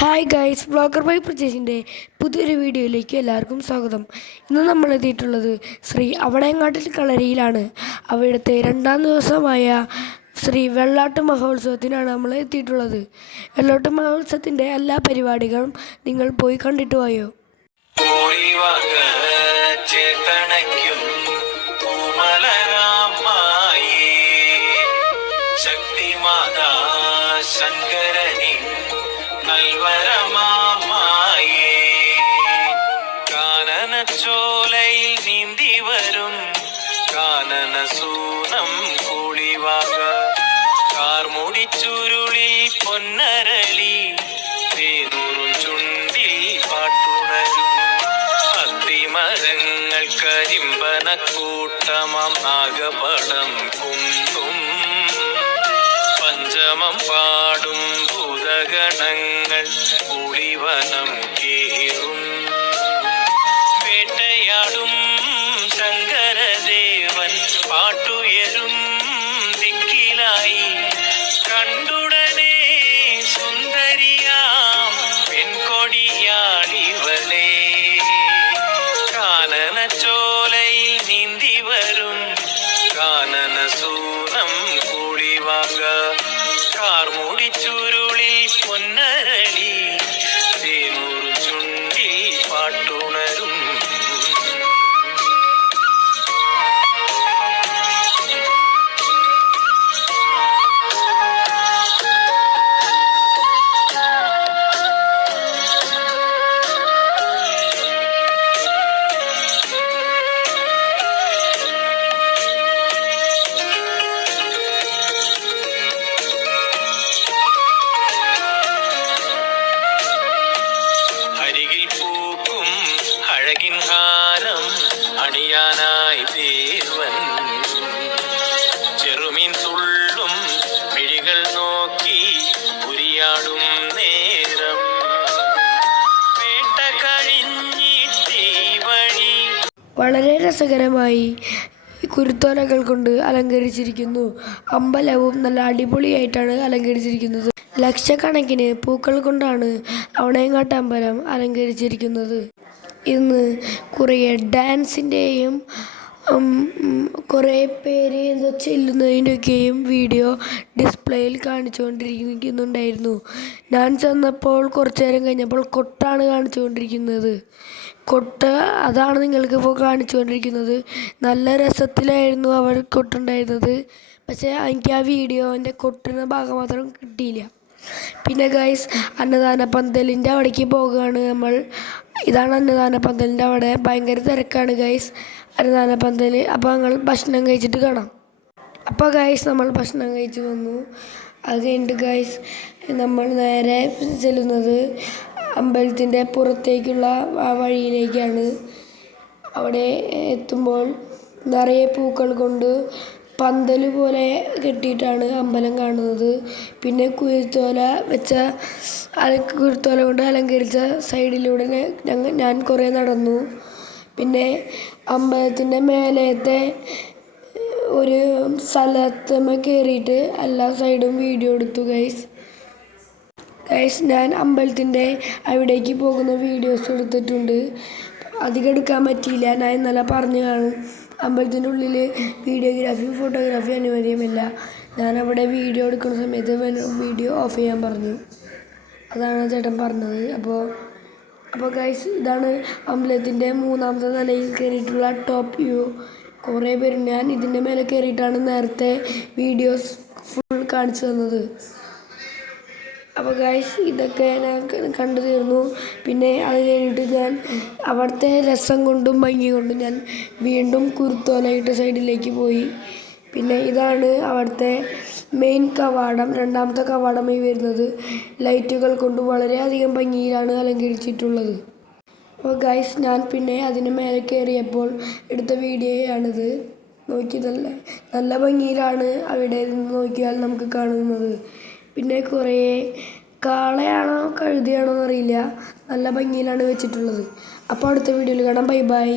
Hi guys, vlogger by പ്രജേഷിൻ്റെ പുതിയൊരു വീഡിയോയിലേക്ക് എല്ലാവർക്കും സ്വാഗതം. ഇന്ന് നമ്മൾ എത്തിയിട്ടുള്ളത് ശ്രീ അവണയങ്ങാട്ടിൽ കളരിയിലാണ്. അവിടുത്തെ രണ്ടാം ദിവസമായ ശ്രീ വെള്ളാട്ട് മഹോത്സവത്തിനാണ് നമ്മൾ എത്തിയിട്ടുള്ളത്. വെള്ളാട്ട് മഹോത്സവത്തിൻ്റെ എല്ലാ പരിപാടികളും നിങ്ങൾ പോയി കണ്ടിട്ട് പോയോ? ചോലയിൽ നീന്തി വരും കാനന സൂനം കൂളിവാക കാർമുടിച്ചുരുളിൽ പൊന്നരളി തേനൂറും ചുണ്ടിൽ പാട്ടുണരും അത്തിമരങ്ങൾ കരിമ്പന കൂട്ടമാം നാഗപടം കുന്തും പഞ്ചമം പാടും ഭൂതഗണങ്ങൾ കൂളിവനം കേറും ശങ്കരദേവൻ പാട്ടുയരും ദിക്കിലായി കണ്ടുടനെ സുന്ദരിയാം പെൺകൊടിയാളിവളെ കാനന ചോലയിൽ നീന്തി വരും കാനന സൂനം കൂളിവാക കാർമുടിച്ചുരുളിൽ പൊന്നരളി തേനൂറും ചുണ്ടിൽ പാട്ടുണരും ഹാരം അണിയാനായി ദേവൻ ചെറുമീൻ തുള്ളും മിഴികൾ നോക്കി ഉരിയാടും നേരം വേട്ട കഴിഞ്ഞിട്ടീ വഴി. വളരെ രസകരമായി കുരുത്തോലകൾ കൊണ്ട് അലങ്കരിച്ചിരിക്കുന്നു. അമ്പലവും നല്ല അടിപൊളിയായിട്ടാണ് അലങ്കരിച്ചിരിക്കുന്നത്. ലക്ഷക്കണക്കിന് പൂക്കൾ കൊണ്ടാണ് അവണയങ്ങാട്ട് അമ്പലം അലങ്കരിച്ചിരിക്കുന്നത്. ഇന്ന് കുറേ ഡാൻസിൻ്റെയും കുറേ പേര് ചെല്ലുന്നതിൻ്റെയൊക്കെയും വീഡിയോ ഡിസ്പ്ലേയിൽ കാണിച്ചുകൊണ്ടിരിക്കുന്നുണ്ടായിരുന്നു. ഞാൻ ചെന്നപ്പോൾ കുറച്ചു നേരം കഴിഞ്ഞപ്പോൾ കൊട്ടാണ് കാണിച്ചുകൊണ്ടിരിക്കുന്നത്. കൊട്ട് അതാണ് നിങ്ങൾക്കിപ്പോൾ കാണിച്ചുകൊണ്ടിരിക്കുന്നത്. നല്ല രസത്തിലായിരുന്നു അവർ കൊട്ടുണ്ടായിരുന്നത്. പക്ഷേ എനിക്ക് ആ വീഡിയോൻ്റെ കൊട്ടുന്ന ഭാഗം മാത്രം കിട്ടിയില്ല. പിന്നെ ഗൈസ്, അന്നദാന പന്തലിൻ്റെ അവിടേക്ക് പോകുകയാണ് നമ്മൾ. ഇതാണ് അന്നദാന പന്തലിൻ്റെ അവിടെ. ഭയങ്കര തിരക്കാണ് ഗൈസ് അന്നദാന പന്തൽ. അപ്പോൾ ഞങ്ങൾ ഭക്ഷണം കഴിച്ചിട്ട് കാണാം. അപ്പോൾ ഗൈസ്, നമ്മൾ ഭക്ഷണം കഴിച്ച് വന്നു. അത് കഴിഞ്ഞിട്ട് ഗൈസ് നമ്മൾ നേരെ ചെല്ലുന്നത് അമ്പലത്തിൻ്റെ പുറത്തേക്കുള്ള ആ വഴിയിലേക്കാണ്. അവിടെ എത്തുമ്പോൾ നിറയെ പൂക്കൾ കൊണ്ട് പന്തൽ പോലെ കെട്ടിയിട്ടാണ് അമ്പലം കാണുന്നത്. പിന്നെ കുരുത്തോല കൊണ്ട് അലങ്കരിച്ച സൈഡിലൂടെ ഞാൻ കുറേ നടന്നു. പിന്നെ അമ്പലത്തിൻ്റെ മേലത്തെ ഒരു സ്ഥലത്തുമ്മ കയറിയിട്ട് എല്ലാ സൈഡും വീഡിയോ എടുത്തു ഗൈസ്. ഞാൻ അമ്പലത്തിൻ്റെ അവിടേക്ക് പോകുന്ന വീഡിയോസ് എടുത്തിട്ടുണ്ട്. അധികം എടുക്കാൻ പറ്റിയില്ല. ഞാൻ ഇന്നലെ പറഞ്ഞു കാണും അമ്പലത്തിൻ്റെ ഉള്ളിൽ വീഡിയോഗ്രാഫി ഫോട്ടോഗ്രാഫി അനുവദിയുമില്ല. ഞാനവിടെ വീഡിയോ എടുക്കുന്ന സമയത്ത് വീഡിയോ ഓഫ് ചെയ്യാൻ പറഞ്ഞു. അതാണ് ചേട്ടൻ പറഞ്ഞത്. അപ്പോൾ ഗൈസ്, ഇതാണ് അമ്പലത്തിൻ്റെ മൂന്നാമത്തെ നിലയിൽ കയറിയിട്ടുള്ള ടോപ്പ് വ്യൂ. കുറേ പേര് ഞാൻ ഇതിൻ്റെ മേലെ കയറിയിട്ടാണ് നേരത്തെ വീഡിയോസ് ഫുൾ കാണിച്ചു തന്നത്. അപ്പോൾ ഗൈസ്, ഇതൊക്കെ ഞാൻ കണ്ടു തീർന്നു. പിന്നെ അത് കഴിഞ്ഞിട്ട് ഞാൻ അവിടുത്തെ രസം കൊണ്ടും ഭംഗി കൊണ്ടും ഞാൻ വീണ്ടും കുരുത്തോലയിട്ട് സൈഡിലേക്ക് പോയി. പിന്നെ ഇതാണ് അവിടുത്തെ മെയിൻ കവാടം, രണ്ടാമത്തെ കവാടമായി വരുന്നത്. ലൈറ്റുകൾ കൊണ്ട് വളരെയധികം ഭംഗിയിലാണ് അലങ്കരിച്ചിട്ടുള്ളത്. അപ്പോൾ ഗൈസ്, ഞാൻ പിന്നെ അതിന് മേലെ കയറിയപ്പോൾ എടുത്ത വീഡിയോയാണിത്. നോക്കി നല്ല ഭംഗിയിലാണ് അവിടെ നിന്ന് നോക്കിയാൽ നമുക്ക് കാണുന്നത്. പിന്നെ കുറേ കാളയാണോ കഴുതയാണോ എന്നറിയില്ല, നല്ല ഭംഗിയിലാണ് വെച്ചിട്ടുള്ളത്. അപ്പോൾ അടുത്ത വീഡിയോയിൽ കാണാം. Bye bye.